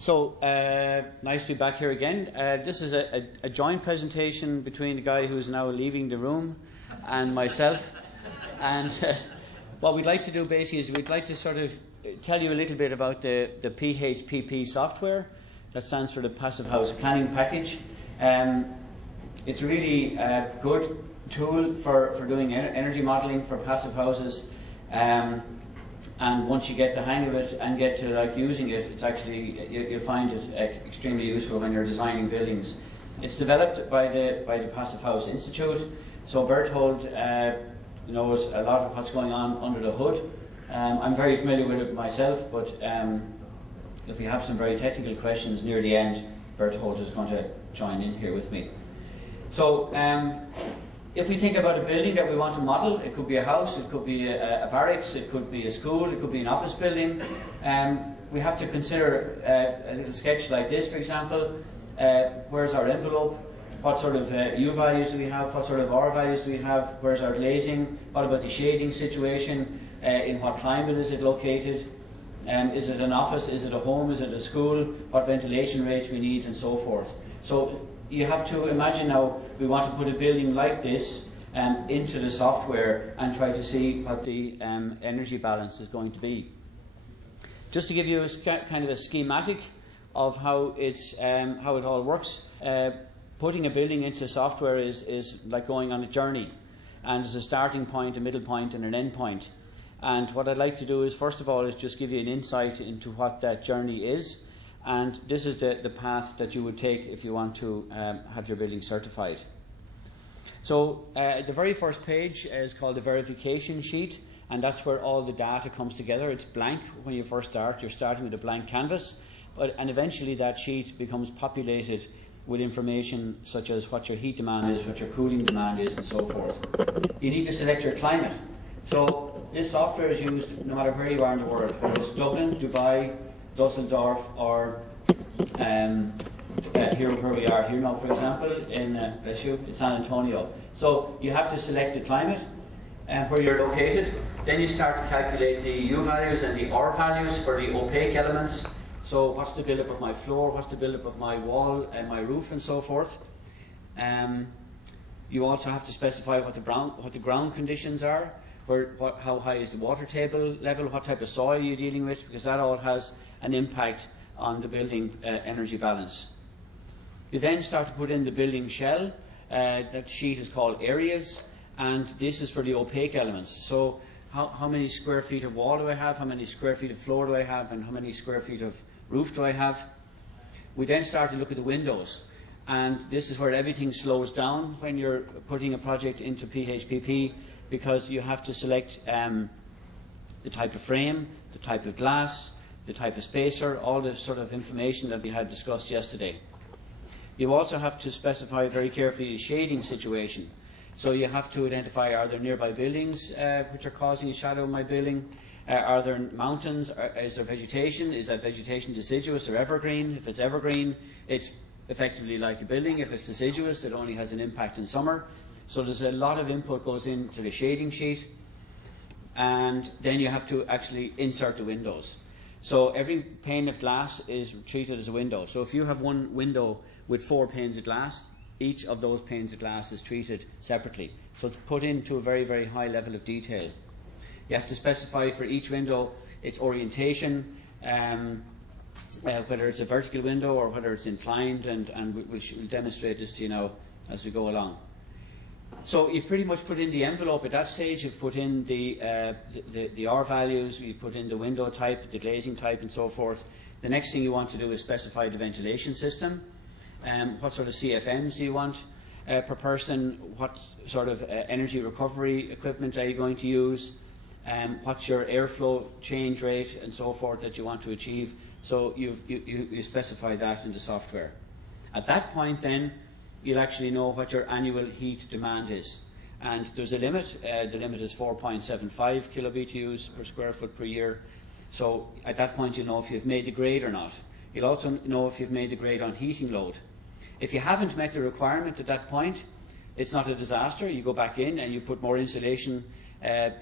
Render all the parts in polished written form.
So, nice to be back here again. This is a joint presentation between the guy who's now leaving the room and myself. And what we'd like to do basically is we'd like to sort of tell you a little bit about the PHPP software. That stands for the Passive House Planning Package. It's a really good tool for doing energy modelling for passive houses. And once you get the hang of it and get to using it, it's actually you'll find it extremely useful when you're designing buildings. It's developed by the Passive House Institute. So Berthold knows a lot of what's going on under the hood. I'm very familiar with it myself, but if we have some very technical questions near the end, Berthold is going to join in here with me. So if we think about a building that we want to model, it could be a house, it could be a barracks, it could be a school, it could be an office building. We have to consider a little sketch like this, for example. Where's our envelope? What sort of U values do we have? What sort of R values do we have? Where's our glazing? What about the shading situation? In what climate is it located? Is it an office? Is it a home? Is it a school? What ventilation rates we need, and so forth. So you have to imagine now we want to put a building like this into the software and try to see what the energy balance is going to be. Just to give you kind of a schematic of how it all works, putting a building into software is like going on a journey, and there's a starting point, a middle point and an end point. And what I'd like to do is, first of all, is just give you an insight into what that journey is. And this is the path that you would take if you want to have your building certified. So the very first page is called the verification sheet, and that's where all the data comes together. It's blank when you first start. You're starting with a blank canvas, and eventually that sheet becomes populated with information such as what your heat demand is, what your cooling demand is, and so forth. You need to select your climate. So this software is used no matter where you are in the world, whether it's Dublin, Dubai, Dusseldorf, or here where we are here now, for example, in San Antonio. So you have to select the climate and where you're located. Then you start to calculate the U values and the R values for the opaque elements. So what's the build-up of my floor, what's the build-up of my wall and my roof, and so forth. You also have to specify what the ground conditions are. How high is the water table level, what type of soil you're dealing with, because that all has an impact on the building energy balance. You then start to put in the building shell. That sheet is called areas, and this is for the opaque elements. So how many square feet of wall do I have, how many square feet of floor do I have, and how many square feet of roof do I have. We then start to look at the windows, and this is where everything slows down when you're putting a project into PHPP, because you have to select the type of frame, the type of glass, the type of spacer, all the sort of information that we had discussed yesterday. You also have to specify very carefully the shading situation. So you have to identify, are there nearby buildings which are causing a shadow in my building? Are there mountains? Is there vegetation? Is that vegetation deciduous or evergreen? If it's evergreen, it's effectively like a building. If it's deciduous, it only has an impact in summer. So there's a lot of input goes into the shading sheet, and then you have to actually insert the windows. So every pane of glass is treated as a window. So if you have one window with 4 panes of glass, each of those panes of glass is treated separately. So it's put into a very, very high level of detail. You have to specify for each window its orientation, whether it's a vertical window or whether it's inclined, and we'll demonstrate this to you now as we go along. So you've pretty much put in the envelope at that stage. You've put in the R values, you've put in the window type, the glazing type, and so forth. The next thing you want to do is specify the ventilation system. What sort of CFMs do you want per person? What sort of energy recovery equipment are you going to use? What's your airflow change rate, and so forth, that you want to achieve? So you specify that in the software. At that point then, you'll actually know what your annual heat demand is. And there's a limit. The limit is 4.75 kilobTUs per square foot per year. So at that point you'll know if you've made the grade or not. You'll also know if you've made the grade on heating load. If you haven't met the requirement at that point, it's not a disaster. You go back in and you put more insulation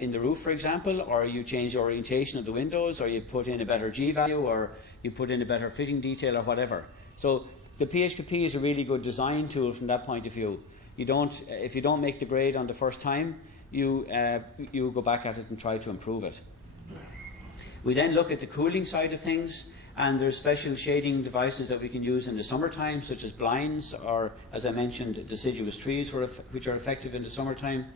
in the roof, for example, or you change the orientation of the windows, or you put in a better G value, or you put in a better fitting detail or whatever. So the PHPP is a really good design tool from that point of view. If you don't make the grade on the first time, you go back at it and try to improve it. We then look at the cooling side of things, and there's special shading devices that we can use in the summertime, such as blinds, or, as I mentioned, deciduous trees, which are effective in the summertime.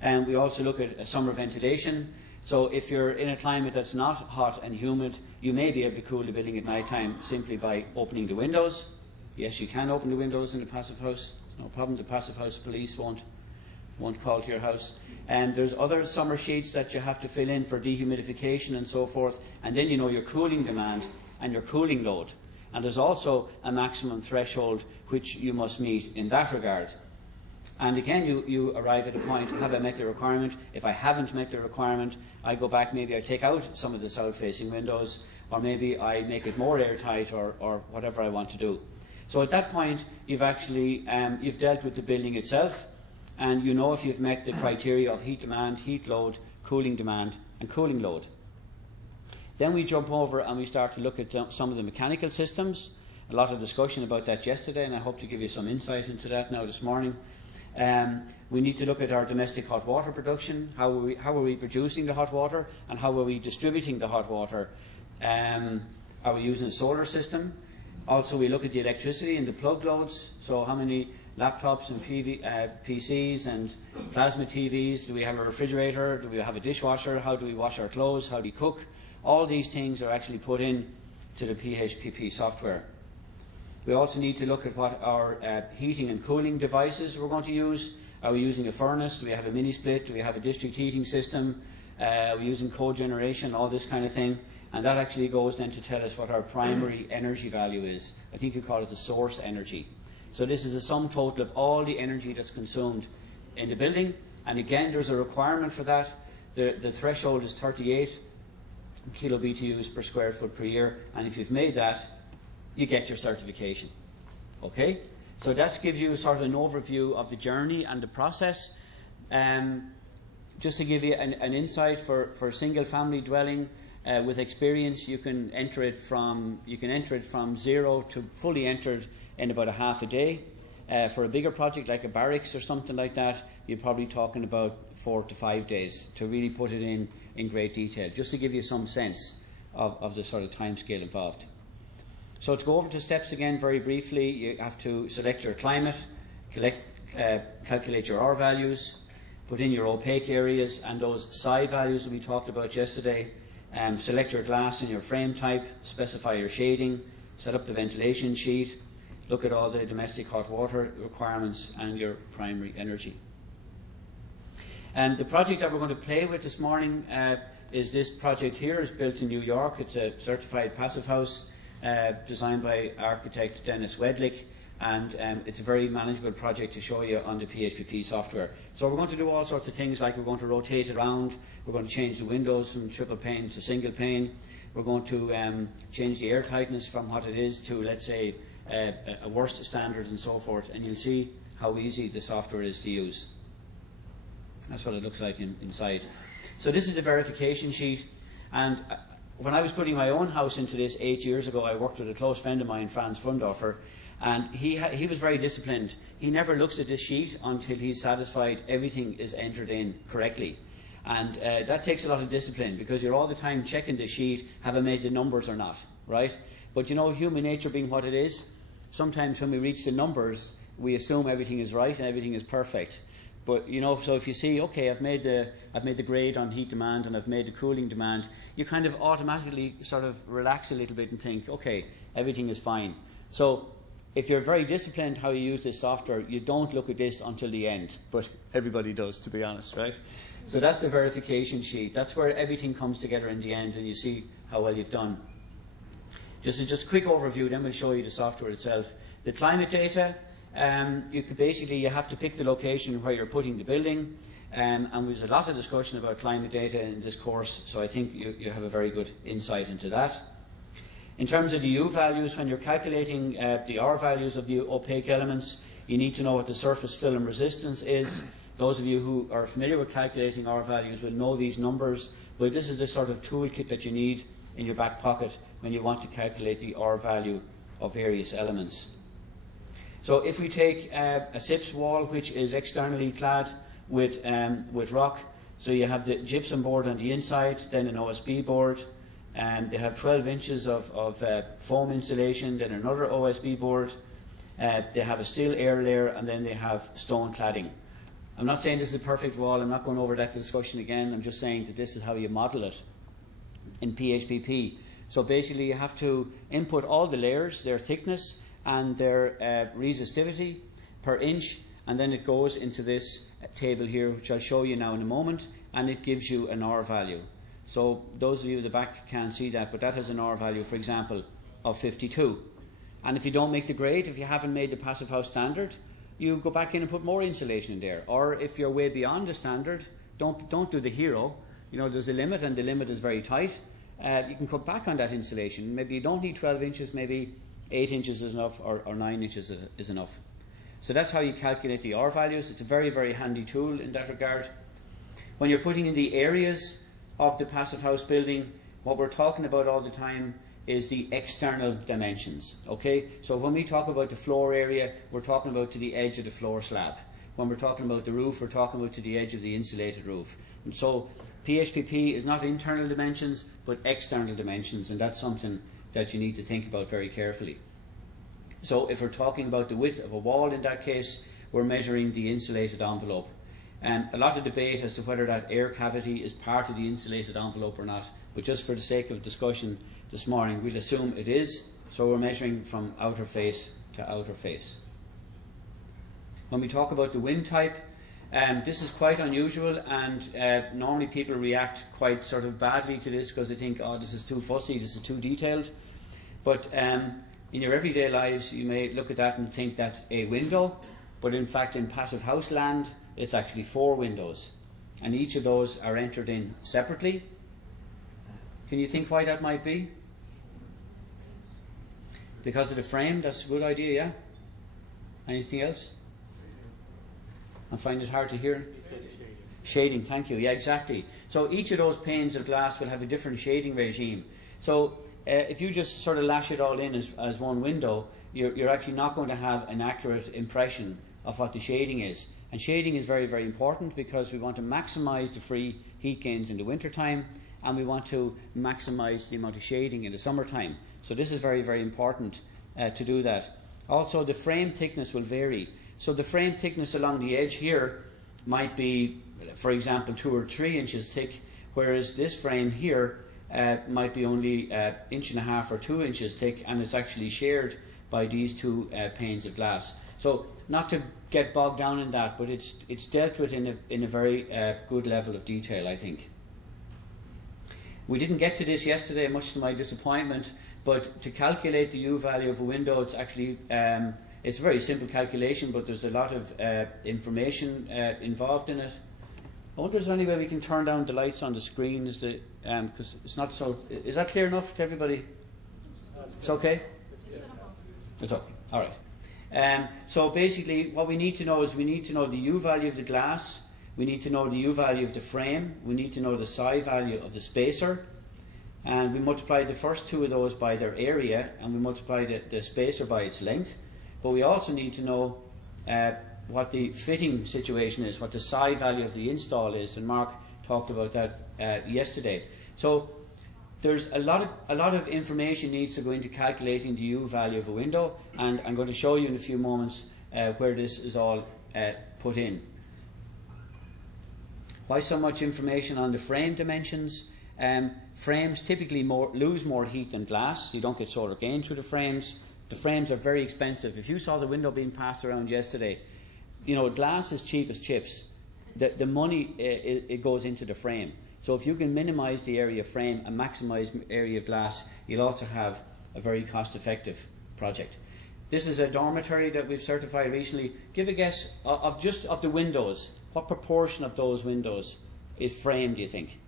And we also look at summer ventilation. So if you're in a climate that's not hot and humid, you may be able to cool the building at night time simply by opening the windows. Yes, you can open the windows in a passive house. No problem. The passive house police won't call to your house. And there's other summer sheets that you have to fill in for dehumidification and so forth. And then you know your cooling demand and your cooling load. And there's also a maximum threshold which you must meet in that regard. And again, you arrive at a point, have I met the requirement? If I haven't met the requirement, I go back, maybe I take out some of the south-facing windows, or maybe I make it more airtight, or whatever I want to do. So at that point, you've actually you've dealt with the building itself, and you know if you've met the criteria of heat demand, heat load, cooling demand, and cooling load. Then we jump over and we start to look at some of the mechanical systems. A lot of discussion about that yesterday, and I hope to give you some insight into that now this morning. We need to look at our domestic hot water production. How are we producing the hot water, and how are we distributing the hot water? Are we using a solar system? Also, we look at the electricity and the plug loads. So how many laptops and PCs and plasma TVs? Do we have a refrigerator? Do we have a dishwasher? How do we wash our clothes? How do we cook? All these things are actually put in to the PHPP software. We also need to look at what our heating and cooling devices we're going to use. Are we using a furnace? Do we have a mini split? Do we have a district heating system? Are we using cogeneration? All this kind of thing. And that actually goes then to tell us what our primary energy value is. I think you call it the source energy. So this is a sum total of all the energy that's consumed in the building. And again, there's a requirement for that. The threshold is 38 kilo BTUs per square foot per year. And if you've made that, you get your certification. Okay? So that gives you sort of an overview of the journey and the process. Just to give you an insight, for a single family dwelling with experience, you can enter it from 0 to fully entered in about a half a day. For a bigger project like a barracks or something like that, you're probably talking about 4 to 5 days to really put it in great detail, just to give you some sense of the sort of time scale involved. So to go over to steps again very briefly, you have to select your climate, calculate your R values, put in your opaque areas and those psi values that we talked about yesterday, select your glass and your frame type, specify your shading, set up the ventilation sheet, look at all the domestic hot water requirements and your primary energy. The project that we're going to play with this morning is this project here. It's built in New York. It's a certified passive house designed by architect Dennis Wedlick, and it's a very manageable project to show you on the PHPP software. So we're going to do all sorts of things, like we're going to rotate it around, we're going to change the windows from triple pane to single pane, we're going to change the air tightness from what it is to, let's say, a worst standard and so forth, and you'll see how easy the software is to use. That's what it looks like inside. So this is the verification sheet, and when I was putting my own house into this 8 years ago, I worked with a close friend of mine, Franz Fundorfer, and he was very disciplined. He never looks at this sheet until he's satisfied everything is entered in correctly. And that takes a lot of discipline, because you're all the time checking the sheet, have I made the numbers or not, right? But you know, human nature being what it is, sometimes when we reach the numbers, we assume everything is right and everything is perfect. But you know, so if you see, okay, I've made the grade on heat demand and I've made the cooling demand, you kind of automatically sort of relax a little bit and think, okay, everything is fine. So if you're very disciplined how you use this software, you don't look at this until the end. But everybody does, to be honest, right? So that's the verification sheet. That's where everything comes together in the end, and you see how well you've done. Just a quick overview, then we'll show you the software itself. The climate data. You have to pick the location where you're putting the building, and there's a lot of discussion about climate data in this course, so I think you have a very good insight into that. In terms of the U values, when you're calculating the R values of the opaque elements, you need to know what the surface film resistance is. Those of you who are familiar with calculating R values will know these numbers, but this is the sort of toolkit that you need in your back pocket when you want to calculate the R value of various elements. So if we take a SIPS wall which is externally clad with rock, so you have the gypsum board on the inside, then an OSB board, and they have 12 inches of foam insulation, then another OSB board, they have a steel air layer, and then they have stone cladding. I'm not saying this is a perfect wall, I'm not going over that discussion again, I'm just saying that this is how you model it in PHPP. So basically you have to input all the layers, their thickness and their resistivity per inch, and then it goes into this table here, which I'll show you now in a moment, and it gives you an R value. So those of you at the back can't see that, but that has an R value, for example, of 52. And if you don't make the grade, if you haven't made the Passive House standard, you go back in and put more insulation in there. Or if you're way beyond the standard, don't do the hero. You know, there's a limit, and the limit is very tight. You can cut back on that insulation. Maybe you don't need 12 inches, maybe 8 inches is enough, or 9 inches is enough. So that's how you calculate the R values. It's a very, very handy tool in that regard. When you're putting in the areas of the Passive House building, what we're talking about all the time is the external dimensions. Okay, so when we talk about the floor area, we're talking about to the edge of the floor slab. When we're talking about the roof, we're talking about to the edge of the insulated roof. And so PHPP is not internal dimensions, but external dimensions, and that's something that you need to think about very carefully. So if we're talking about the width of a wall, in that case, we're measuring the insulated envelope. And a lot of debate as to whether that air cavity is part of the insulated envelope or not, but just for the sake of discussion this morning, we'll assume it is, so we're measuring from outer face to outer face. When we talk about the wind type, this is quite unusual, and normally people react quite sort of badly to this because they think, oh, this is too fussy, this is too detailed. But in your everyday lives, you may look at that and think that's a window, but in fact in Passive House land, it's actually 4 windows, and each of those are entered in separately. Can you think why that might be? Because of the frame? That's a good idea, yeah? Anything else? I find it hard to hear. Shading, thank you. Yeah, exactly. So each of those panes of glass will have a different shading regime. So if you just sort of lash it all in as one window, you're actually not going to have an accurate impression of what the shading is. And shading is very, very important because we want to maximise the free heat gains in the winter time, and we want to maximise the amount of shading in the summertime. So this is very, very important to do that. Also, the frame thickness will vary. So the frame thickness along the edge here might be, for example, 2 or 3 inches thick, whereas this frame here might be only 1.5 inches or 2 inches thick, and it's actually shared by these 2 panes of glass. So not to get bogged down in that, but it's dealt with in a very good level of detail, I think. We didn't get to this yesterday, much to my disappointment, but to calculate the U value of a window, it's actually it's a very simple calculation, but there's a lot of information involved in it. I wonder if there's any way we can turn down the lights on the screen, because it's not so. Is that clear enough to everybody? It's okay? It's okay. All right. So basically what we need to know is we need to know the U value of the glass, we need to know the U value of the frame, we need to know the psi value of the spacer, and we multiply the first 2 of those by their area, and we multiply the spacer by its length. But we also need to know what the fitting situation is, what the psi value of the install is, and Mark talked about that yesterday. So there's a lot of information needs to go into calculating the U value of a window, and I'm going to show you in a few moments where this is all put in. Why so much information on the frame dimensions? Frames typically lose more heat than glass. You don't get solar gain through the frames. The frames are very expensive. If you saw the window being passed around yesterday, you know, glass is cheap as chips. The money it goes into the frame. So if you can minimise the area of frame and maximise area of glass, you'll also have a very cost-effective project. This is a dormitory that we've certified recently. Give a guess of just of the windows. What proportion of those windows is frame, do you think?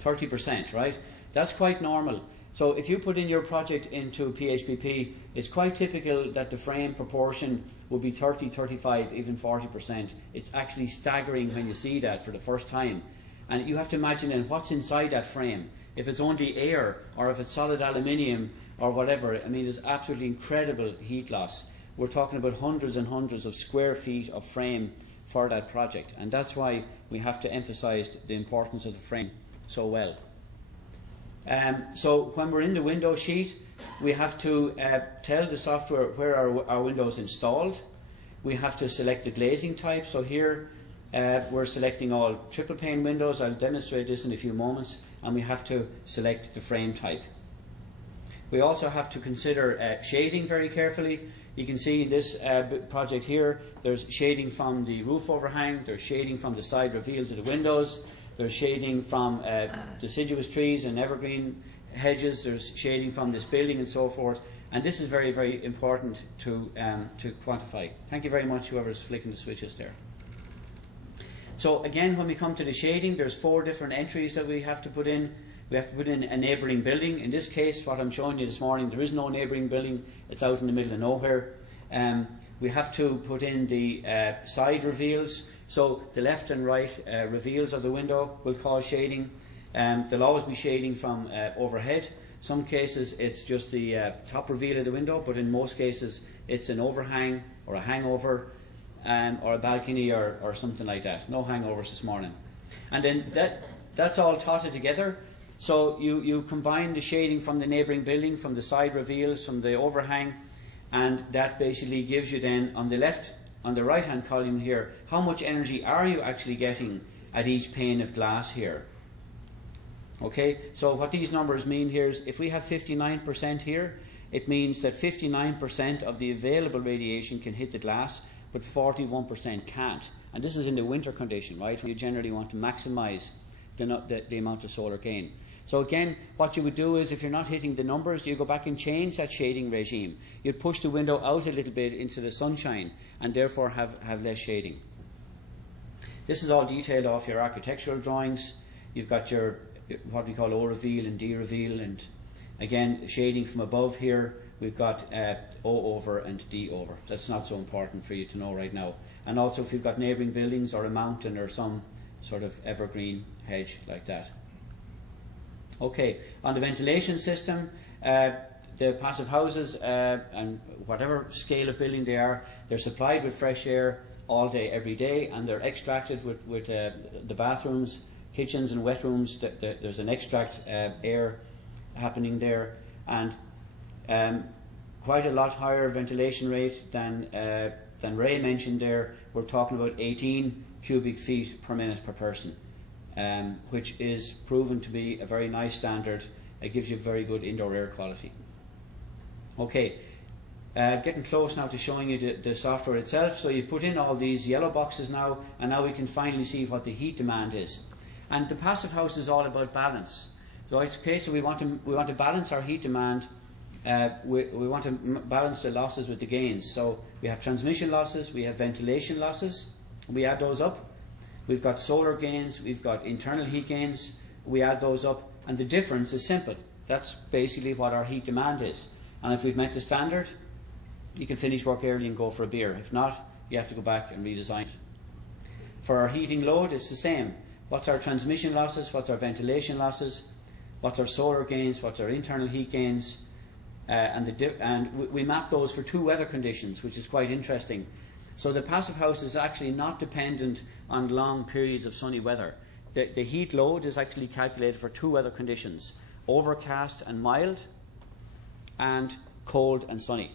30%, right? That's quite normal. So if you put in your project into PHPP, it's quite typical that the frame proportion will be 30, 35, even 40%. It's actually staggering when you see that for the first time. And you have to imagine then what's inside that frame. If it's only air, or if it's solid aluminium, or whatever, I mean, there's absolutely incredible heat loss. We're talking about hundreds and hundreds of square feet of frame for that project. And that's why we have to emphasise the importance of the frame so well. So when we're in the window sheet, we have to tell the software where our window is installed. We have to select the glazing type. So here we're selecting all triple pane windows. I'll demonstrate this in a few moments. And we have to select the frame type. We also have to consider shading very carefully. You can see in this project here, there's shading from the roof overhang, there's shading from the side reveals of the windows, there's shading from deciduous trees and evergreen hedges, there's shading from this building and so forth. And this is very, very important to quantify. Thank you very much, whoever's flicking the switches there. So again, when we come to the shading, there's 4 different entries that we have to put in. We have to put in a neighbouring building. In this case, what I'm showing you this morning, there is no neighbouring building. It's out in the middle of nowhere. We have to put in the side reveals. So the left and right reveals of the window will cause shading. There'll always be shading from overhead. Some cases it's just the top reveal of the window, but in most cases it's an overhang or a hangover or a balcony or something like that. No hangovers this morning. And then that's all totted together. So you combine the shading from the neighbouring building, from the side reveals, from the overhang, and that basically gives you then on the left, on the right hand column here, how much energy are you actually getting at each pane of glass here. Okay, so what these numbers mean here is if we have 59% here, it means that 59% of the available radiation can hit the glass, but 41% can't. And this is in the winter condition, right? You generally want to maximise the amount of solar gain. So again, what you would do is if you're not hitting the numbers, you go back and change that shading regime. You'd push the window out a little bit into the sunshine and therefore have less shading. This is all detailed off your architectural drawings. You've got your what we call O reveal and D reveal, and again shading from above here we've got O over and D over. That's not so important for you to know right now. And also if you've got neighbouring buildings or a mountain or some sort of evergreen hedge like that. Okay, on the ventilation system, the passive houses and whatever scale of building they are, they're supplied with fresh air all day, every day, and they're extracted with the bathrooms, kitchens and wet rooms. There's an extract air happening there, and quite a lot higher ventilation rate than Ray mentioned there. We're talking about 18 cubic feet per minute per person. Which is proven to be a very nice standard. It gives you very good indoor air quality. Okay, getting close now to showing you the software itself. So you've put in all these yellow boxes now, and now we can finally see what the heat demand is. And the passive house is all about balance. So okay, so we want to balance our heat demand. We want to balance the losses with the gains. So we have transmission losses, we have ventilation losses. We add those up. We've got solar gains, we've got internal heat gains, we add those up, and the difference is simple. That's basically what our heat demand is. And if we've met the standard, you can finish work early and go for a beer. If not, you have to go back and redesign it. For our heating load, it's the same. What's our transmission losses, what's our ventilation losses, what's our solar gains, what's our internal heat gains, and we map those for 2 weather conditions, which is quite interesting. So the passive house is actually not dependent on long periods of sunny weather. The heat load is actually calculated for 2 weather conditions: overcast and mild, and cold and sunny.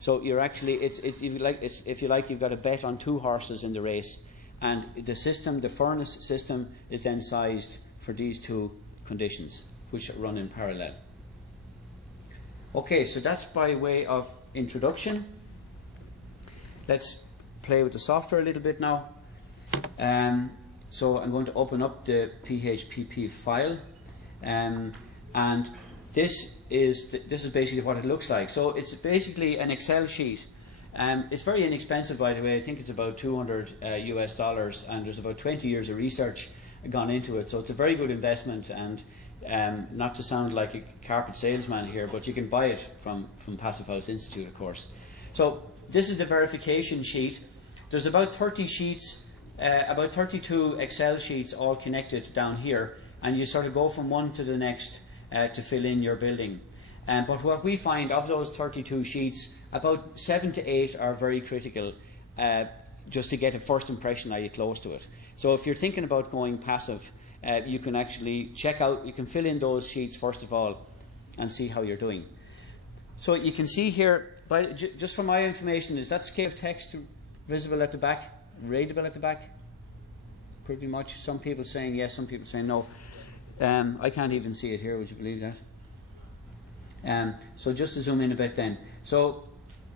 So you're actually, if you like, you've got a bet on 2 horses in the race, and the furnace system is then sized for these 2 conditions, which run in parallel. Okay, so that's by way of introduction. Let's play with the software a little bit now. So I'm going to open up the PHPP file, and this is basically what it looks like. So it's basically an Excel sheet. It's very inexpensive, by the way. I think it's about $200 US, and there's about 20 years of research gone into it. So it's a very good investment, and Not to sound like a carpet salesman here, but you can buy it from Passive House Institute, of course. So this is the verification sheet. There's about 30 sheets, about 32 Excel sheets all connected down here, and you sort of go from one to the next to fill in your building. But what we find of those 32 sheets, about 7 to 8 are very critical, just to get a first impression, are you close to it. So if you're thinking about going passive, you can actually check out, you can fill in those sheets first of all and see how you're doing. So you can see here, just for my information, is that scale of text visible at the back, readable at the back? Pretty much. Some people saying yes, some people saying no. I can't even see it here, would you believe that? So just to zoom in a bit then. So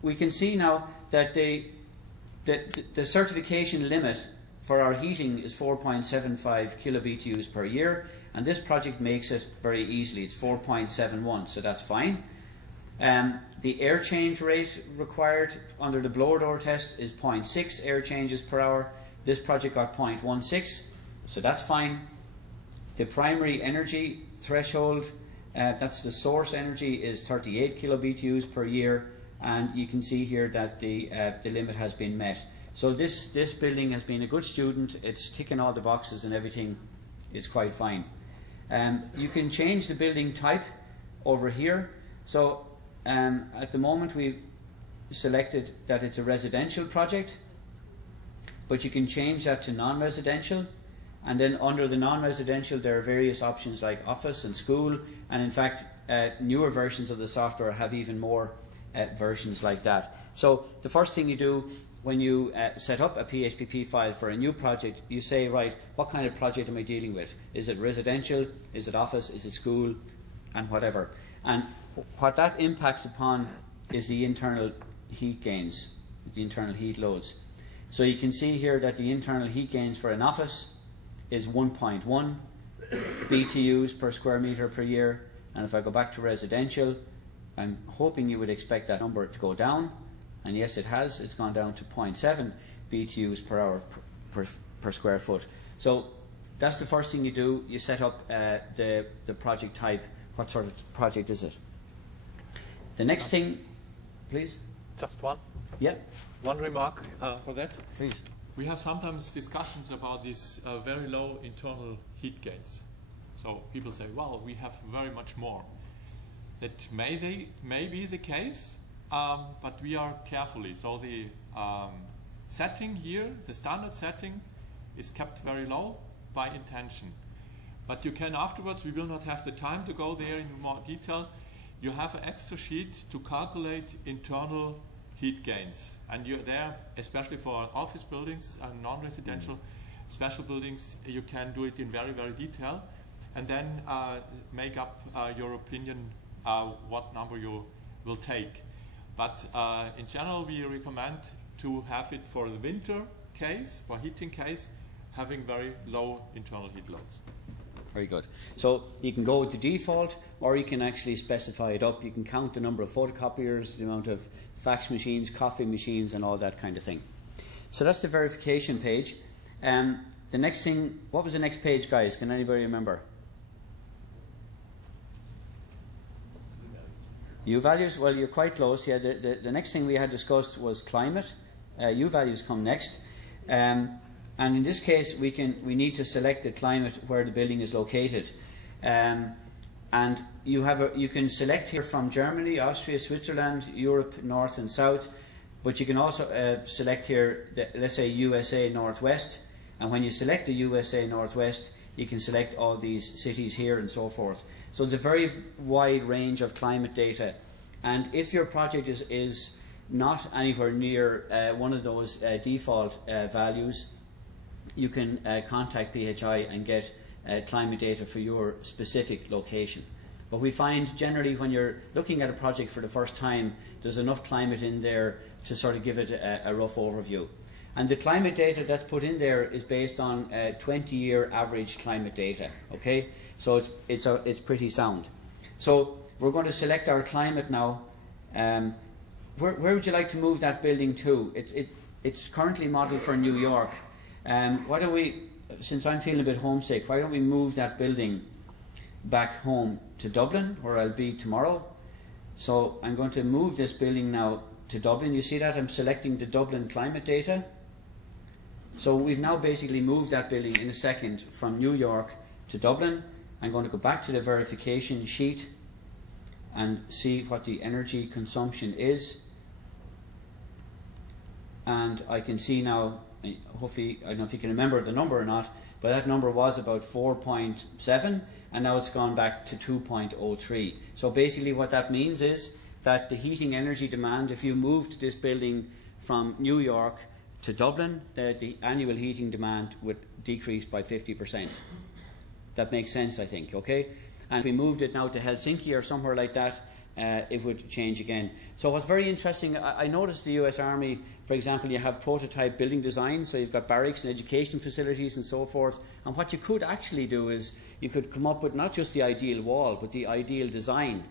we can see now that the certification limit for our heating is 4.75 kilobtus per year, and this project makes it very easily. It's 4.71, so that's fine. The air change rate required under the blower door test is 0.6 air changes per hour. This project got 0.16, so that's fine. The primary energy threshold, that's the source energy, is 38 kilobtus per year, and you can see here that the limit has been met. So this building has been a good student. It's ticking all the boxes and everything is quite fine. You can change the building type over here. So at the moment we've selected that it's a residential project, but you can change that to non-residential. And then under the non-residential there are various options like office and school, and in fact newer versions of the software have even more versions like that. So the first thing you do when you set up a PHPP file for a new project, you say, right, what kind of project am I dealing with? Is it residential? Is it office? Is it school? And whatever. And what that impacts upon is the internal heat gains, the internal heat loads. So you can see here that the internal heat gains for an office is 1.1 BTUs per square metre per year. And if I go back to residential, I'm hoping you would expect that number to go down. And yes, it has. It's gone down to 0.7 BTUs per hour per square foot. So that's the first thing you do. You set up the project type. What sort of project is it? The next thing, please. Just one. Yeah. One remark for that. Please. We have sometimes discussions about these very low internal heat gains. So people say, well, we have very much more. That may be the case, but we are carefully. So the setting here, the standard setting, is kept very low by intention. But you can afterwards, we will not have the time to go there in more detail, you have an extra sheet to calculate internal heat gains. And you're there, especially for office buildings and non-residential special buildings, you can do it in very, very detail. And then make up your opinion what number you will take. But in general, we recommend to have it for the winter case, for heating case, having very low internal heat loads. Very good. So you can go with the default, or you can actually specify it up. You can count the number of photocopiers, the amount of fax machines, coffee machines, and all that kind of thing. So that's the verification page. The next thing, what was the next page, guys? Can anybody remember? U values, well, you're quite close. Yeah, the next thing we had discussed was climate. U values come next. And in this case, we need to select the climate where the building is located. And you can select here from Germany, Austria, Switzerland, Europe, North and South. But you can also select here, let's say USA Northwest. And when you select the USA Northwest, you can select all these cities here and so forth. So it's a very wide range of climate data. And if your project is not anywhere near one of those default values, you can contact PHI and get climate data for your specific location. But we find generally when you're looking at a project for the first time, there's enough climate in there to sort of give it a rough overview. And the climate data that's put in there is based on 20-year average climate data. Okay, so it's pretty sound. So we're going to select our climate now. Where would you like to move that building to? It's currently modelled for New York. Why don't we, since I'm feeling a bit homesick, why don't we move that building back home to Dublin, where I'll be tomorrow. So I'm going to move this building now to Dublin. You see that I'm selecting the Dublin climate data. So we've now basically moved that building in a second from New York to Dublin. I'm going to go back to the verification sheet and see what the energy consumption is. And I can see now, hopefully, I don't know if you can remember the number or not, but that number was about 4.7, and now it's gone back to 2.03. So basically what that means is that the heating energy demand, if you moved this building from New York to Dublin, the annual heating demand would decrease by 50%. That makes sense, I think, okay? And if we moved it now to Helsinki or somewhere like that, it would change again. So what's very interesting, I noticed the US Army, for example, you have prototype building design, so you've got barracks and education facilities and so forth. And what you could actually do is you could come up with not just the ideal wall, but the ideal design.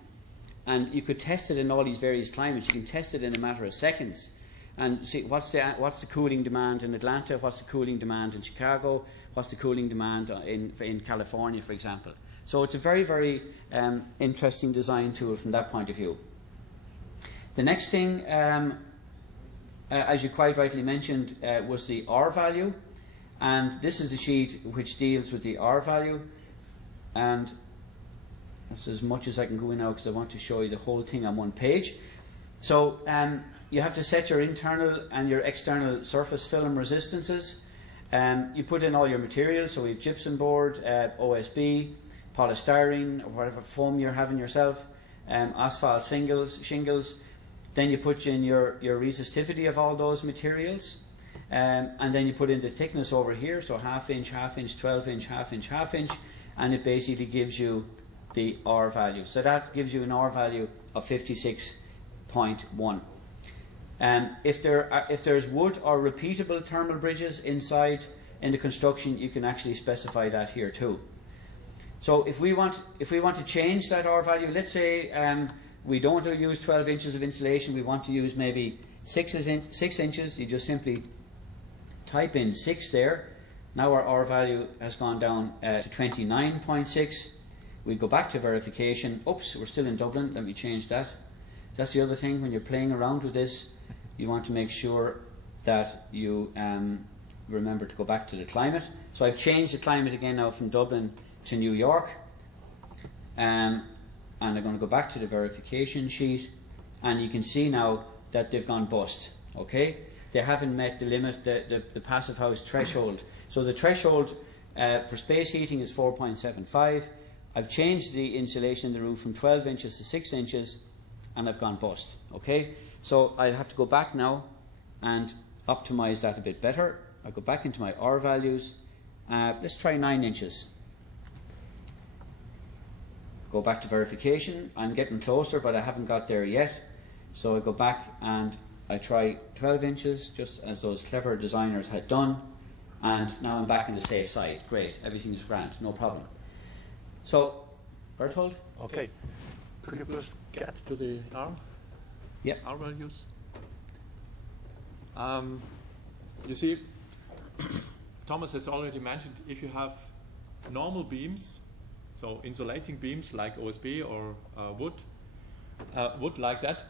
And you could test it in all these various climates. You can test it in a matter of seconds and see what's the cooling demand in Atlanta, what's the cooling demand in Chicago, what's the cooling demand in California, for example. So it's a very, very interesting design tool from that point of view. The next thing, as you quite rightly mentioned, was the R value. And this is the sheet which deals with the R value. And that's as much as I can go in now because I want to show you the whole thing on one page. So you have to set your internal and your external surface film resistances. You put in all your materials, so we have gypsum board, OSB, polystyrene, or whatever foam you're having yourself, asphalt shingles. Then you put in your resistivity of all those materials, and then you put in the thickness over here, so half inch, 12 inch, half inch, and it basically gives you the R value. So that gives you an R value of 56.1. If there's wood or repeatable thermal bridges inside in the construction, you can actually specify that here too. So if we want to change that R value, let's say we don't want to use 12 inches of insulation, we want to use maybe 6 inches, you just simply type in 6 there. Now our R value has gone down to 29.6. We go back to verification. Oops, we're still in Dublin. Let me change that. That's the other thing when you're playing around with this. You want to make sure that you remember to go back to the climate. So I've changed the climate again now from Dublin to New York. And I'm going to go back to the verification sheet. And you can see now that they've gone bust. Okay? They haven't met the limit, the passive house threshold. So the threshold for space heating is 4.75. I've changed the insulation in the roof from 12 inches to 6 inches, and I've gone bust. Okay? So I'll have to go back now and optimize that a bit better. I'll go back into my R values. Let's try 9 inches. Go back to verification. I'm getting closer, but I haven't got there yet. So I go back and I try 12 inches, just as those clever designers had done. And now I'm back on the safe side. Great, everything's grand, no problem. So, Berthold? Okay. Could you please get to the R? Yeah. R values? You see, Thomas has already mentioned if you have normal beams, so insulating beams like OSB or wood like that,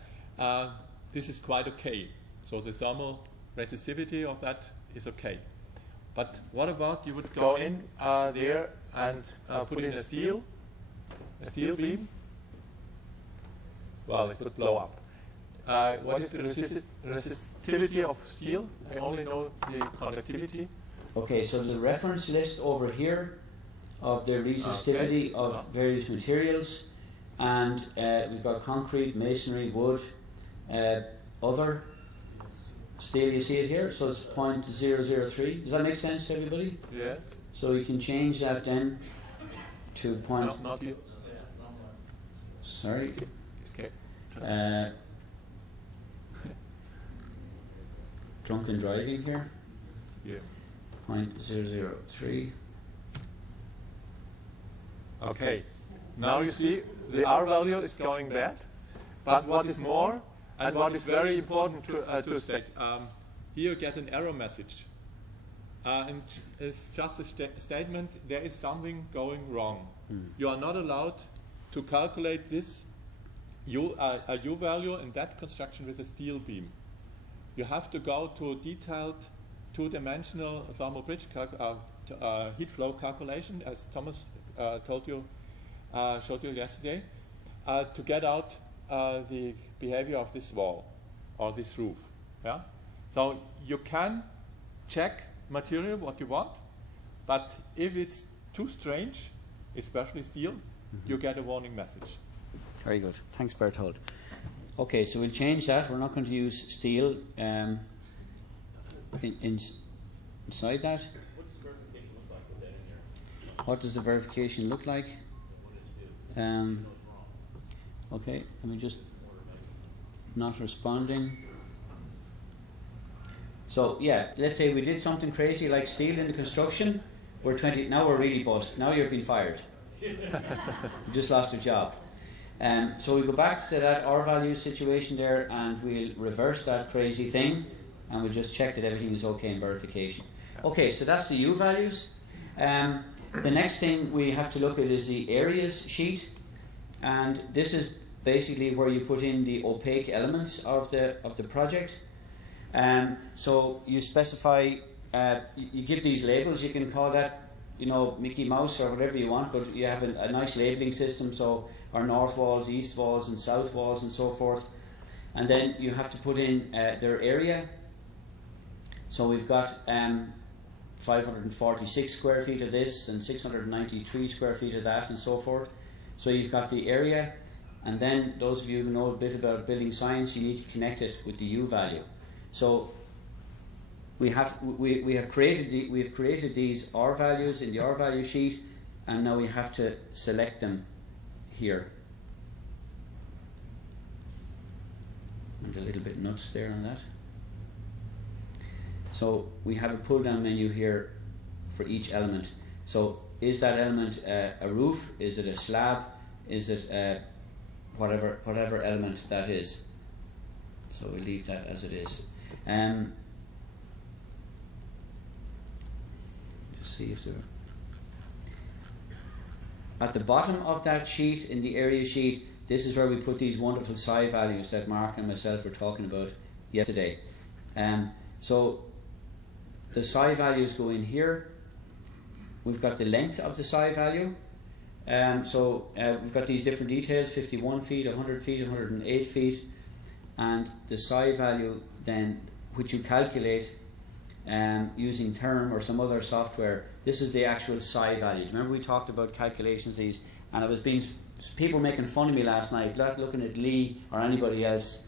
this is quite okay. So the thermal resistivity of that is okay. But what about you would go in there and put in a steel beam? Well, it would blow up. What is the resistivity of steel? I only know the conductivity. Okay, so there's a reference list over here of the resistivity of various materials, and we've got concrete, masonry, wood, other steel. You see it here, so it's 0.003. Does that make sense to everybody? Yes. So you can change that then to point. No, not you. Sorry. Okay. Drunken driving here. Yeah. 0.003. Okay. Now you see the R value is going bad, but what is more and what is very important to state, here you get an error message. and it's just a statement, there is something going wrong. You are not allowed to calculate this a U value in that construction with a steel beam. You have to go to a detailed two-dimensional thermal bridge heat flow calculation, as Thomas showed you yesterday, to get out the behavior of this wall or this roof. Yeah? So you can check material what you want, but if it's too strange, especially steel, you get a warning message. Very good. Thanks, Berthold. Okay, so we'll change that. We're not going to use steel inside that. What does the verification look like? Okay, let me just not responding. So yeah, let's say we did something crazy like steel in the construction. We're 20. Now we're really bust. Now you're being fired. You just lost your job. So we go back to that R value situation there, and we'll reverse that crazy thing, and we'll just check that everything is okay in verification. Okay, so that's the U values. The next thing we have to look at is the areas sheet, and this is basically where you put in the opaque elements of the project. So you specify, you give these labels. You can call that, Mickey Mouse or whatever you want, but you have a nice labeling system. So our north walls, east walls, and south walls, and so forth. And then you have to put in their area. So we've got 546 square feet of this and 693 square feet of that, and so forth. So you've got the area, and then those of you who know a bit about building science, you need to connect it with the U value. So we have created these R values in the R value sheet, and now we have to select them here. And a little bit nuts there on that. So we have a pull down menu here for each element. So is that element a roof? Is it a slab? Is it whatever element that is? So we leave that as it is. Just see if there. At the bottom of that sheet, in the area sheet, this is where we put these wonderful psi values that Mark and myself were talking about yesterday. So the psi values go in here. We've got the length of the psi value. We've got these different details: 51 feet, 100 feet, 108 feet, and the psi value then, which you calculate using Therm or some other software. This is the actual psi value. Remember we talked about calculations of these, and I was people making fun of me last night, looking at Lee or anybody else.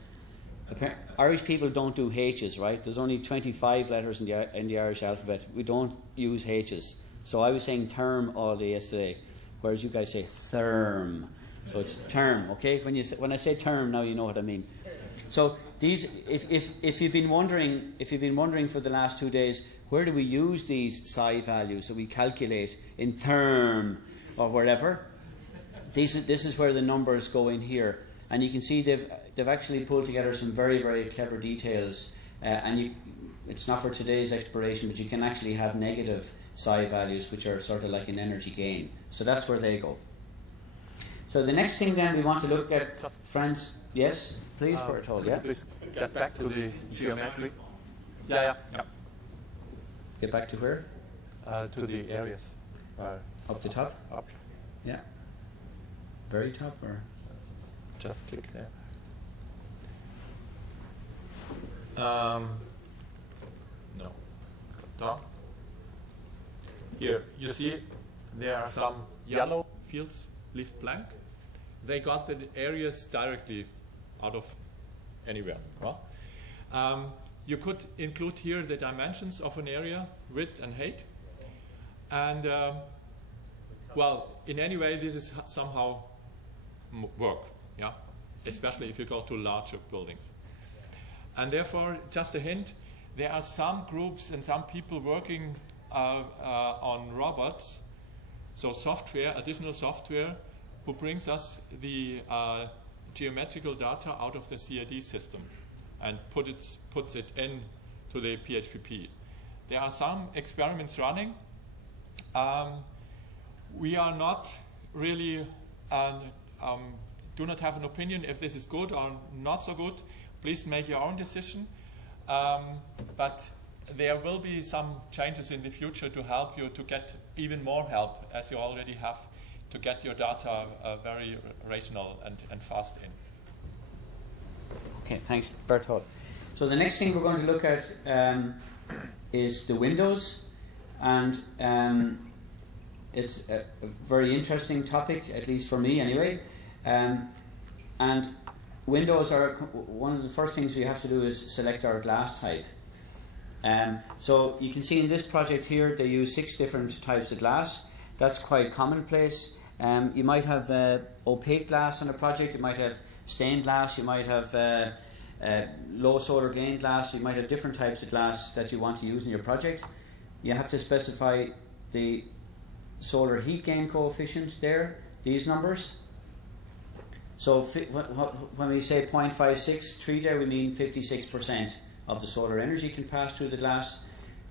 Irish people don't do H's, right? There's only 25 letters in the Irish alphabet. We don't use H's. So I was saying term all day yesterday, whereas you guys say therm. So it's term, okay? When I say term, now you know what I mean. So these, if you've been wondering for the last 2 days, where do we use these psi values that we calculate in therm or wherever? This is where the numbers go in here, and you can see they've actually pulled together some very, very clever details. It's not for today's exploration, but you can actually have negative psi values, which are sort of like an energy gain. So that's where they go. So the next thing then we want to look at, friends. Yes, please, Berthold. Yeah. Please get back to the geometry. Yeah. Get back to where? To the areas. Up the top. Up. Yeah. Very top, or just click there. No. Down. Here, you see there are some yellow fields left blank. They got the areas directly out of anywhere. Well, you could include here the dimensions of an area, width and height. And, well, in any way, this is somehow work, yeah? Especially if you go to larger buildings. And therefore, just a hint, there are some groups and some people working on robots, so software, additional software, who brings us the geometrical data out of the CAD system and puts it in to the PHPP. There are some experiments running. We are not really, do not have an opinion if this is good or not so good. Please make your own decision. But there will be some changes in the future to help you to get even more help, as you already have, to get your data very rational and fast in. Okay, thanks, Berthold. So the next thing we're going to look at is the windows, and it's a very interesting topic, at least for me anyway. And windows are one of the first things we have to do is select our glass type. So you can see in this project here they use 6 different types of glass. That's quite commonplace. You might have opaque glass on a project, you might have stained glass, you might have low solar gain glass, you might have different types of glass that you want to use in your project. You have to specify the solar heat gain coefficient there, these numbers. So when we say 0.563 there, we mean 56% of the solar energy can pass through the glass.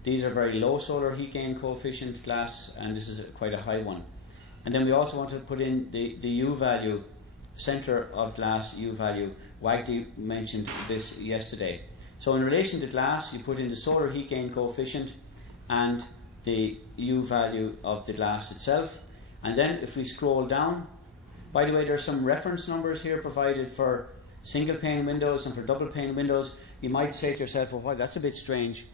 These are very low solar heat gain coefficient glass, and this is quite a high one. And then we also want to put in the U value, center of glass U value. Wagdy mentioned this yesterday. So in relation to glass, you put in the solar heat gain coefficient and the U value of the glass itself. And then if we scroll down, by the way, there's some reference numbers here provided for single pane windows and for double pane windows. You might say to yourself, well, that's a bit strange.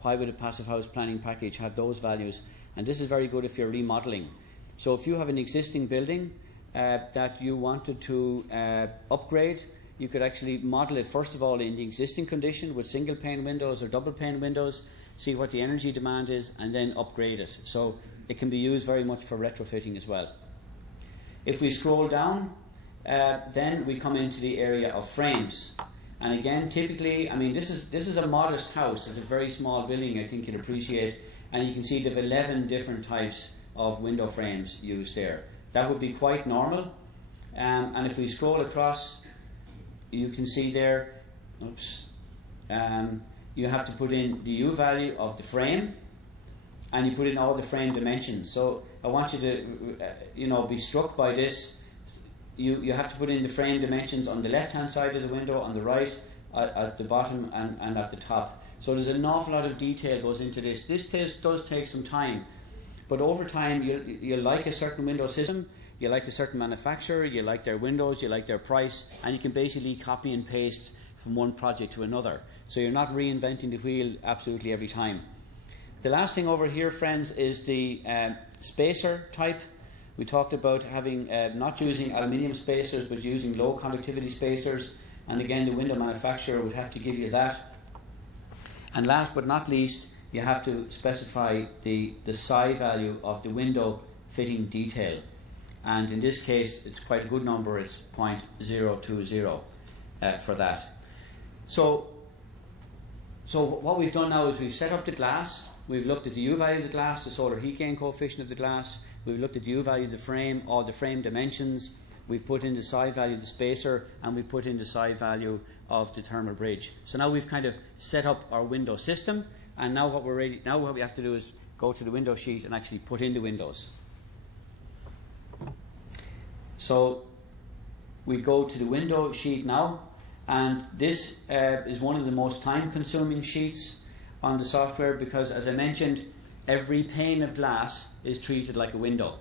Why would a passive house planning package have those values? And this is very good if you're remodeling. So if you have an existing building that you wanted to upgrade, you could actually model it first of all in the existing condition with single pane windows or double pane windows, see what the energy demand is, and then upgrade it. So it can be used very much for retrofitting as well. If we scroll down, then we come into the area of frames. And again, typically, I mean, this is a modest house. It's a very small building, I think you'd appreciate. And you can see there are 11 different types of window frames used there. That would be quite normal. And if we scroll across, you can see there, you have to put in the U value of the frame, and you put in all the frame dimensions. So I want you to, be struck by this. You have to put in the frame dimensions on the left-hand side of the window, on the right, at the bottom, and at the top. So there's an awful lot of detail goes into this. This does take some time, but over time you like a certain window system, you like a certain manufacturer, you like their windows, you like their price, and you can basically copy and paste from one project to another. So you're not reinventing the wheel absolutely every time. The last thing over here, friends, is the spacer type. We talked about having not using aluminium spacers but using low conductivity spacers, and again the window manufacturer would have to give you that. And last but not least, you have to specify the psi value of the window fitting detail, and in this case it's quite a good number, it's 0.020 for that. So what we've done now is we've set up the glass, we've looked at the U value of the glass, the solar heat gain coefficient of the glass, we've looked at the U value of the frame, all the frame dimensions, we've put in the psi value of the spacer, and we've put in the psi value of the thermal bridge. So now we've kind of set up our window system, and now what we have to do is go to the window sheet and actually put in the windows. So we go to the window sheet now, and this is one of the most time-consuming sheets on the software because, as I mentioned, every pane of glass is treated like a window.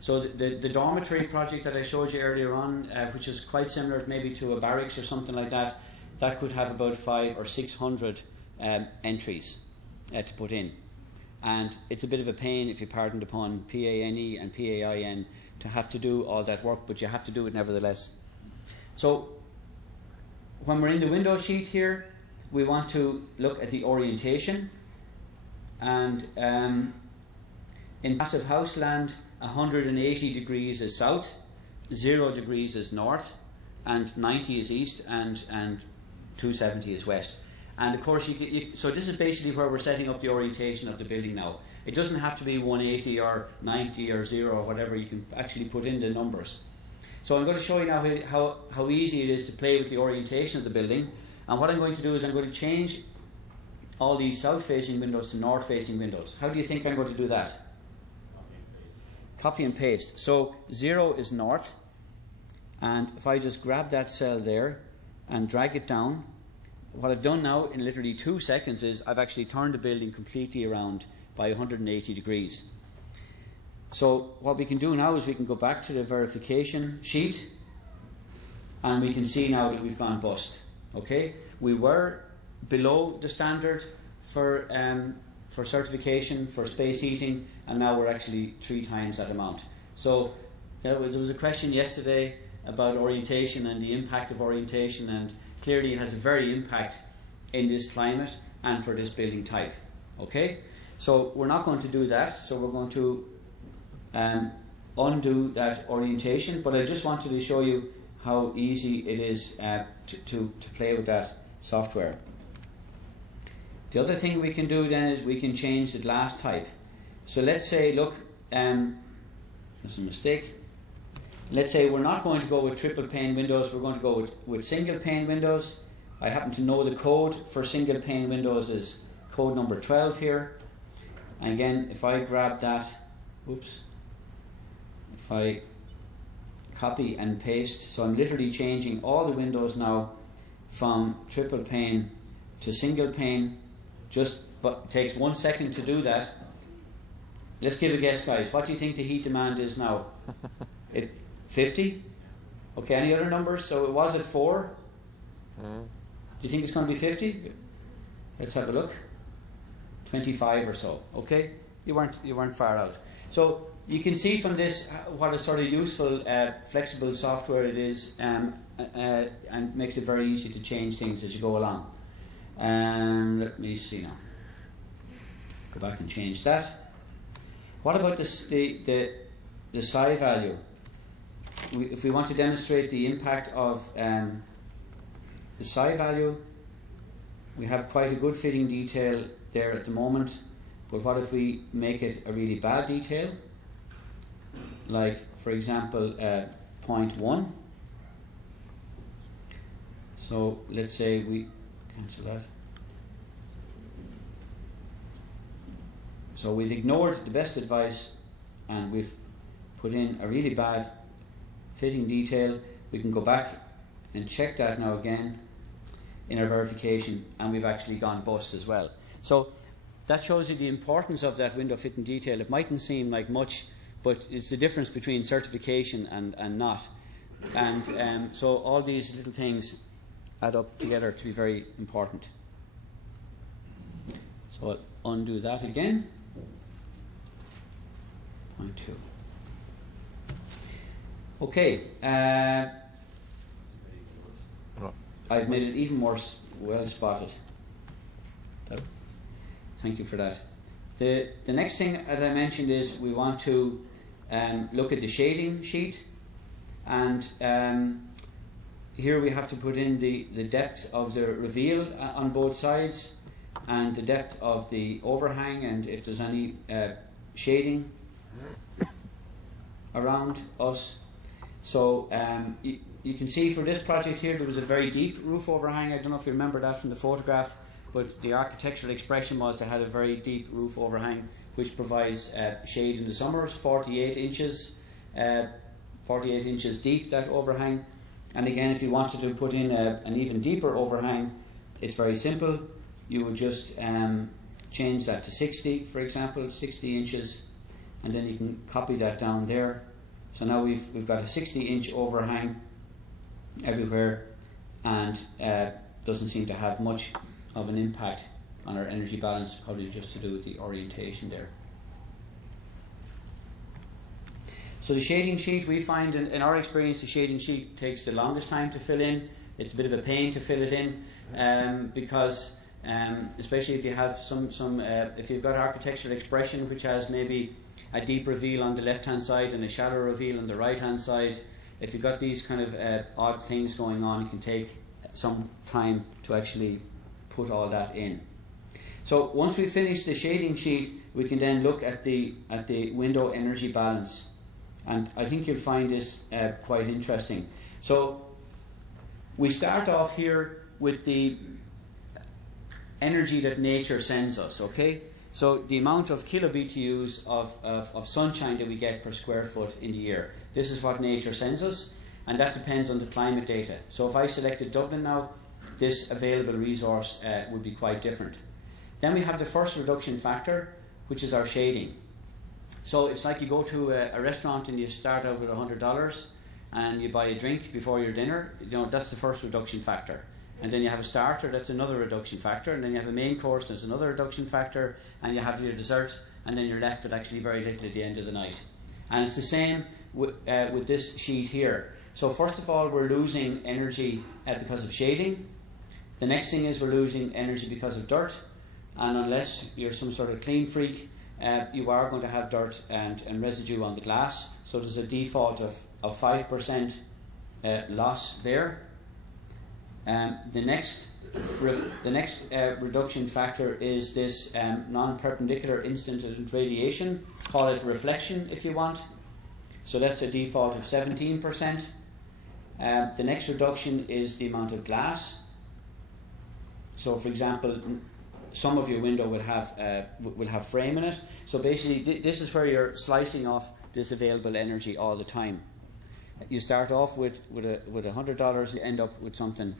So the dormitory project that I showed you earlier on, which is quite similar maybe to a barracks or something like that, that could have about 500 or 600 entries to put in. And it's a bit of a pain, if you pardon the pun, PANE and PAIN, to have to do all that work, but you have to do it nevertheless. So when we're in the window sheet here, we want to look at the orientation, and in passive house land 180 degrees is south, 0 degrees is north, and 90 is east, and 270 is west. And of course so this is basically where we're setting up the orientation of the building now. It doesn't have to be 180 or 90 or 0 or whatever, you can actually put in the numbers. So I'm going to show you now how easy it is to play with the orientation of the building. And what I'm going to do is I'm going to change all these south-facing windows to north-facing windows. How do you think I'm going to do that? Copy and paste. So 0 is north, and if I just grab that cell there and drag it down, what I've done now in literally 2 seconds is I've actually turned the building completely around by 180 degrees. So what we can do now is we can go back to the verification sheet, and we can see now that we've gone bust. Okay, we were below the standard for certification for space heating, and now we're actually 3 times that amount. So there was a question yesterday about orientation and the impact of orientation, and clearly it has a very impact in this climate and for this building type. Okay, so we're not going to do that, so we're going to undo that orientation, but I just wanted to show you how easy it is to play with that software. The other thing we can do then is we can change the glass type. So let's say, look, there's a mistake. Let's say we're not going to go with triple pane windows, we're going to go with single pane windows. I happen to know the code for single pane windows is code number 12 here. And again, if I grab that, if I copy and paste, so I'm literally changing all the windows now from triple pane to single pane. But it takes 1 second to do that. Let's give a guess, guys. What do you think the heat demand is now? 50? Okay, any other numbers? So it was at 4. Do you think it's going to be 50? Let's have a look. 25 or so. Okay, you weren't far out. So you can see from this what a sort of useful, flexible software it is, and makes it very easy to change things as you go along. Let me see now. Go back and change that. What about the psi value? If we want to demonstrate the impact of the psi value, we have quite a good fitting detail there at the moment, but what if we make it a really bad detail? Like, for example, 0.1. So let's say we cancel that. So we've ignored the best advice and we've put in a really bad fitting detail. We can go back and check that now again in our verification, and we've actually gone bust as well. So that shows you the importance of that window fitting detail. It mightn't seem like much, but it's the difference between certification and not. And so all these little things add up together to be very important. So I'll undo that again. 0.2. Okay. I've made it even more well spotted. Thank you for that. The next thing, as I mentioned, is we want to look at the shading sheet, and here we have to put in the depth of the reveal on both sides, and the depth of the overhang, and if there's any shading around us. So you can see for this project here there was a very deep roof overhang. I don't know if you remember that from the photograph, but the architectural expression was they had a very deep roof overhang which provides shade in the summers, 48 inches deep, that overhang. And again, if you wanted to put in an even deeper overhang, it's very simple. You would just change that to 60, for example, 60 inches, and then you can copy that down there. So now we've got a 60-inch overhang everywhere, and doesn't seem to have much of an impact on our energy balance, probably just to do with the orientation there. So the shading sheet, we find in our experience, the shading sheet takes the longest time to fill in. It's a bit of a pain to fill it in, because especially if you have if you've got architectural expression which has maybe a deep reveal on the left hand side and a shallow reveal on the right hand side. If you've got these kind of odd things going on, it can take some time to actually put all that in. So once we finish the shading sheet, we can then look at the window energy balance, and I think you'll find this quite interesting. So we start off here with the energy that nature sends us, okay? So the amount of kilobitu's of sunshine that we get per square foot in the year, this is what nature sends us, and that depends on the climate data. So if I selected Dublin now, this available resource would be quite different. Then we have the first reduction factor, which is our shading. So it's like you go to a restaurant and you start out with $100 and you buy a drink before your dinner. You know, that's the first reduction factor. And then you have a starter, that's another reduction factor. And then you have a main course, that's another reduction factor. And you have your dessert, and then you're left with actually very little at the end of the night. And it's the same with this sheet here. So first of all, we're losing energy because of shading. The next thing is we're losing energy because of dirt. And unless you're some sort of clean freak, you are going to have dirt and residue on the glass. So there's a default of 5% loss there. The next reduction factor is this non-perpendicular incident radiation. Call it reflection if you want. So that's a default of 17%. The next reduction is the amount of glass. So, for example, some of your window will have frame in it. So basically, this is where you're slicing off this available energy all the time. You start off with $100, you end up with something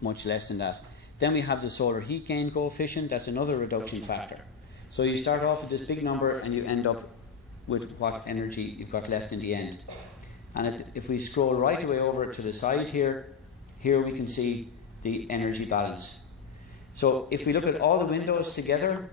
much less than that. Then we have the solar heat gain coefficient. That's another reduction factor. So you start off with this big number and you end up with what energy you've got left in the end. And if we scroll right away over to the side here we can see the energy balance. So if we look at all the windows together,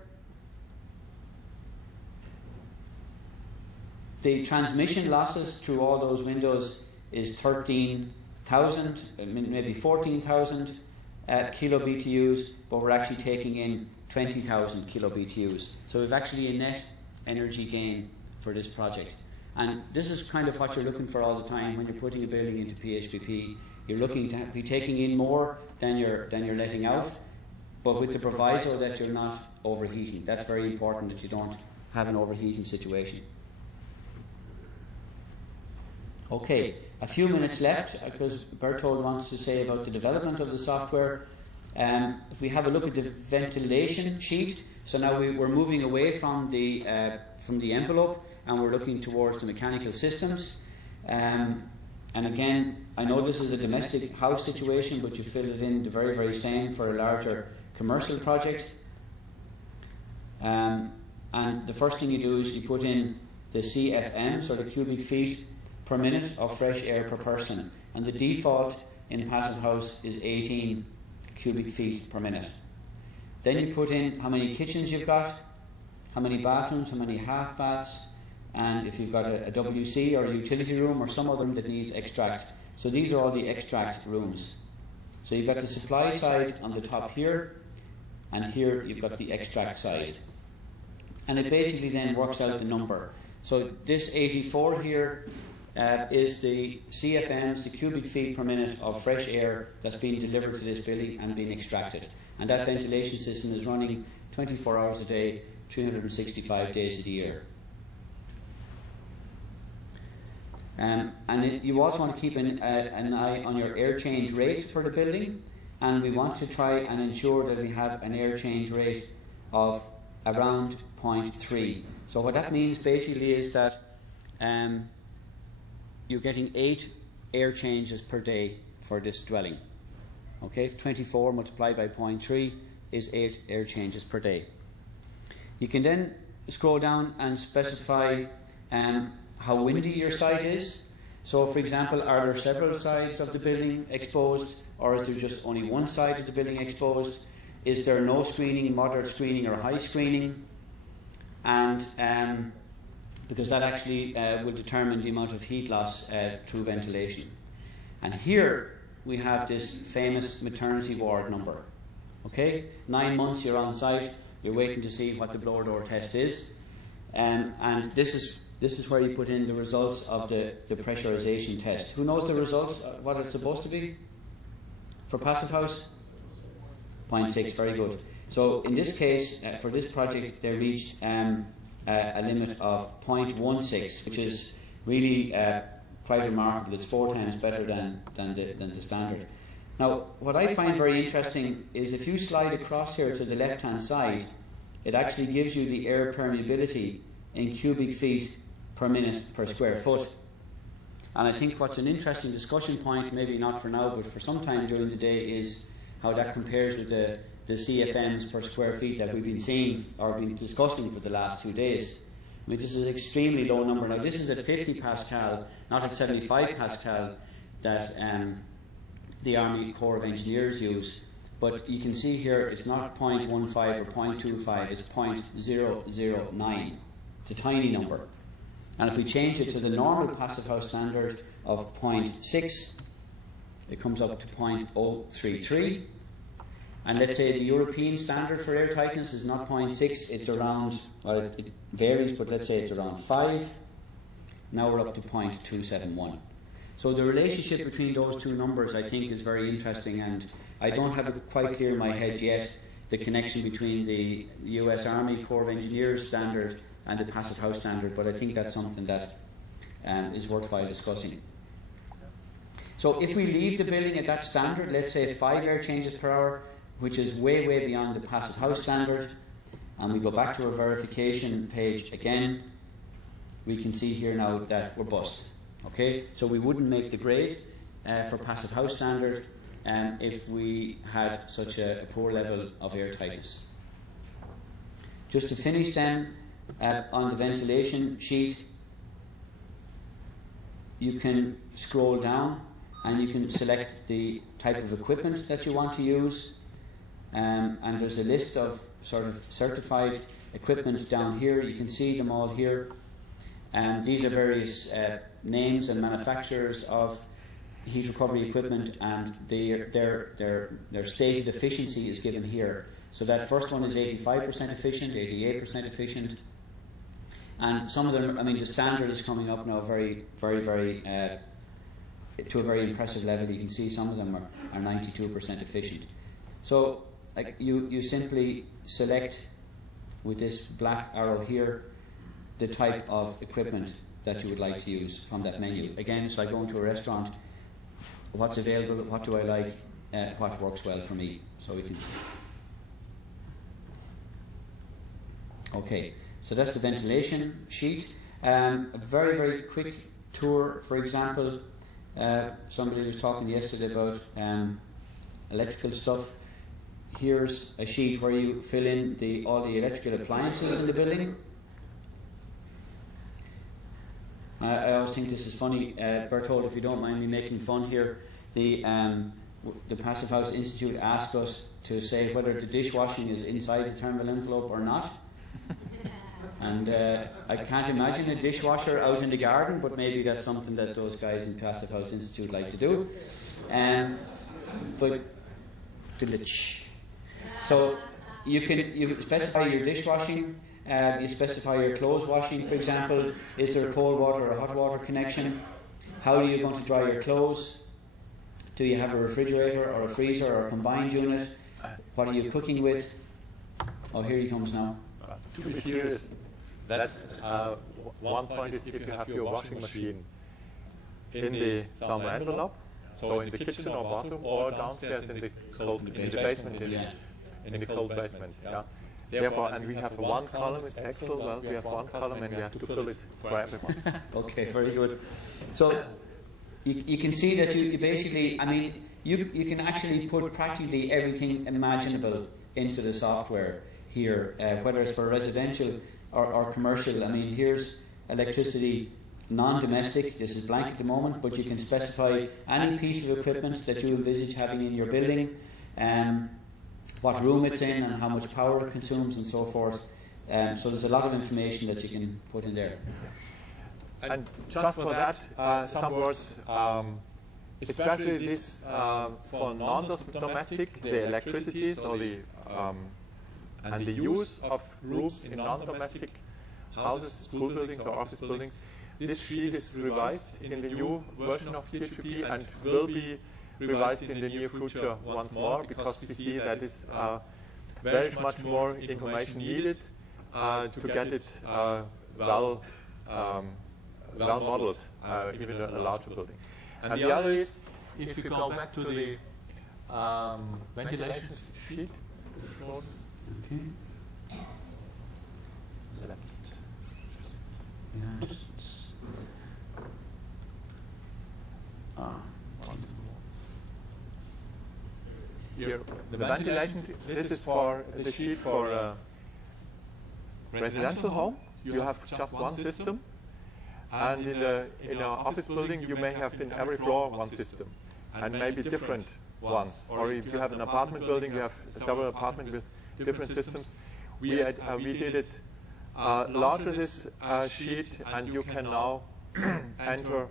the transmission losses through all those windows is 13,000, maybe 14,000 kilobitu's, but we're actually taking in 20,000 kilobitu's. So we've actually a net energy gain for this project. And this is kind of what you're looking for all the time when you're putting a building into PHPP. You're looking to be taking in more than you're letting out, but with the proviso that you're not overheating. That's very important, that you don't have an overheating situation. Okay, a few minutes left because Bertold wants to say about the development of the software. If we have a look at the ventilation sheet, so now we're moving away from the envelope and we're looking towards the mechanical systems. And again, I know this is a domestic house situation, but you fill it in the very, very same for a larger commercial project. And the first thing you do is you put in the CFM, so the cubic feet per minute of fresh air per person. And the default in a passive house is 18 cubic feet per minute. Then you put in how many kitchens you've got, how many bathrooms, how many half baths, and if you've got a WC or a utility room or some other room that needs extract. So these are all the extract rooms. So you've got the supply side on the top here, and here you've got the extract side. And it basically then works out the number. So this 84 here is the CFMs, the cubic feet per minute of fresh air that's being delivered to this building and being extracted. And that ventilation system is running 24 hours a day, 365 days of the year. You also want to keep an eye on your air change rate for the building, and we want to try and ensure that we have an air change rate of around 0.3. So what that means basically is that you're getting 8 air changes per day for this dwelling. Okay, 24 multiplied by 0.3 is 8 air changes per day. You can then scroll down and specify how windy your site is. So for example, are there several sides of the building exposed, or is there just only one side of the building exposed? Is there no screening, moderate screening or high screening? And because that actually will determine the amount of heat loss through ventilation. And here we have this famous maternity ward number. Okay, 9 months you're on site, you're waiting to see what the blower door test is, and this is where you put in the results of the pressurization test. Who knows the results, what it's supposed to be for passive house? 0.6, very good. So in this case, for this project, they reached a limit of 0.16, which is really quite remarkable. It's 4 times better than the standard. Now, what I find very interesting is if you slide across here to the left-hand side, it actually gives you the air permeability in cubic feet per minute per square foot. And I think what's an interesting discussion point, maybe not for now, but for some time during the day, is how that compares with the CFMs per square feet that we've been seeing or been discussing for the last 2 days. I mean, this is an extremely low number. Now, this is at 50 Pascal, not at 75 Pascal, that the Army Corps of Engineers use. But you can see here it's not 0.15 or 0.25, it's 0.009. It's a tiny number. And if we change it to the normal passive house standard of 0.6, it comes up to 0.033. And let's say the European standard for air tightness is not 0.6, it's around, well, it varies, but let's say it's around 5. Now we're up to 0.271. So the relationship between those two numbers, I think, is very interesting, and I don't have it quite clear in my head yet, the connection between the US Army Corps of Engineers standard and the passive house standard, but I think that's something that is worthwhile discussing. So if we leave the building at that standard, let's say 5 air changes per hour, which is way, way beyond the passive house standard, and we go back to our verification page again, we can see here now that we're bust. Okay, so we wouldn't make the grade for passive house standard if we had such a poor level of air tightness. Just to finish then, on the ventilation sheet, you can scroll down and you can select the type of equipment that you want to use, and there's a list of sort of certified equipment down here. You can see them all here. And these are various names and manufacturers of heat recovery equipment, and their stated efficiency is given here. So that first one is 85% efficient, 88% efficient, and some of them, I mean, the standard is coming up now very to a very impressive level. You can see some of them are 92% efficient. So like you simply select with this black arrow here the type of equipment that you would like to use from that menu. Again, so I go into a restaurant, what's available, what do I like, what works well for me. So we can. Okay, so that's the ventilation sheet. A very, very quick tour, for example, somebody was talking yesterday about electrical stuff. Here's a sheet where you fill in all the electrical appliances in the building. I always think this is funny, Bertold, if you don't mind me making fun here. The Passive House Institute asked us to say whether the dishwashing is inside the thermal envelope or not. And I can't imagine a dishwasher out in the garden, but maybe that's something that those guys in Passive House Institute like to do. But so you specify your dishwashing. You specify your clothes washing, for example. Is there a cold water or a hot water connection? How are you going to dry your clothes? Do you have a refrigerator or a freezer or a combined unit? What are you cooking with? Oh, here he comes now. To be serious, that's one point is if you have your washing machine in the thermal envelope, so in the kitchen or bathroom, or downstairs in the basement, in the cold basement. Yeah. Therefore, and we have one column, it's Excel, well, we have one column and we have to fill it for everyone. Okay, very good. So you can see that you basically, I mean, you can actually put practically everything imaginable into the software here, whether it's for residential or commercial. I mean, here's electricity non-domestic, this is blank at the moment, but you can specify any piece of equipment that you envisage having in your building, what room it's in and how much power it consumes and so forth. So there's a lot of information that you can put in there. And just for that, some words, especially this for non-domestic, the electricity, so the and the use of rooms in non-domestic houses, school buildings or office buildings. This sheet is revised in the new version of PHPP and will be revised in the near future once more, because we see that is very much more information needed to get it well modeled, even a larger building. And the other is, if you go back to the ventilation sheet. Okay. Left. Yeah. Here, the ventilation, this is for the sheet for a residential home. You have just one system. And in an office building, you may have in every floor one system. And maybe different ones. Or if you have an apartment building, you have several apartments with different systems. We did it larger, this sheet, and you can now enter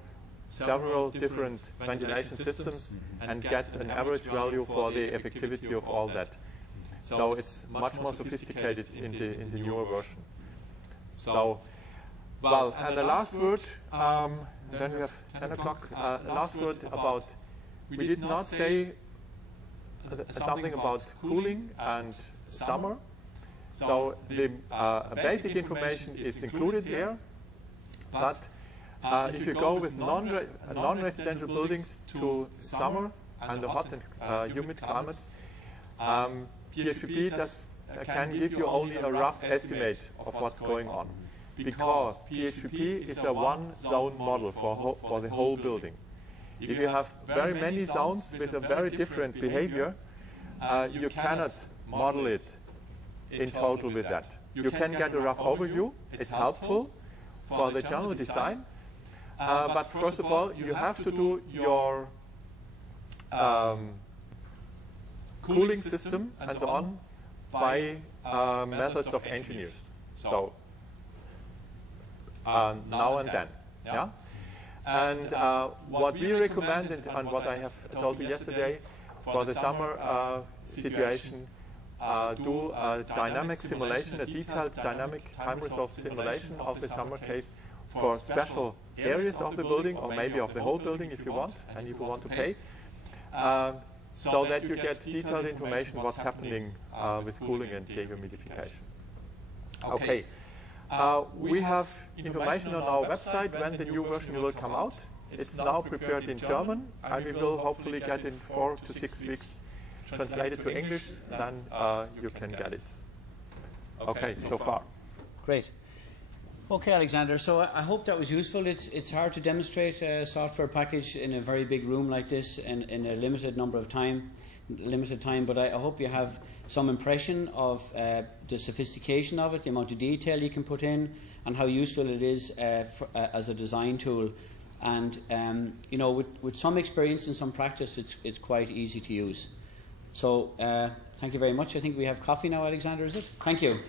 several different ventilation systems and get an average value for the effectivity of all that. So it's much more sophisticated in the newer version. So, well, and the last word, then we have 10 o'clock, last word about, we did not say something about cooling and summer. So the basic information is included here, but if you go with non-residential buildings to summer and the hot and humid climates, PHPP can give you only a rough estimate of what's going on, because PHPP is a one-zone model for the whole building. If you have very many zones with a very different behavior, you cannot model it in total with that. You can get a rough overview. It's helpful for the general design. But first of all, you have to do your cooling system and so on by methods of engineers. So now and then, yeah. And what we recommend, and what I have told you yesterday, for the summer situation, do a dynamic simulation, a detailed dynamic time-resolved simulation of the summer case for special areas of the building, or maybe of the whole building if you want, and if you want to pay, so that you get detailed information what's happening with cooling and dehumidification. Okay. We have information on our website when the new version will come out. It's now prepared in German, and we will hopefully get in 4 to 6 weeks translated to English, then you can get it. Okay, so far. Great. Okay, Alexander, so I hope that was useful. It's hard to demonstrate a software package in a very big room like this in a limited time, but I hope you have some impression of the sophistication of it, the amount of detail you can put in, and how useful it is as a design tool. And you know, with some experience and some practice, it's quite easy to use. So thank you very much. I think we have coffee now, Alexander, is it? Thank you.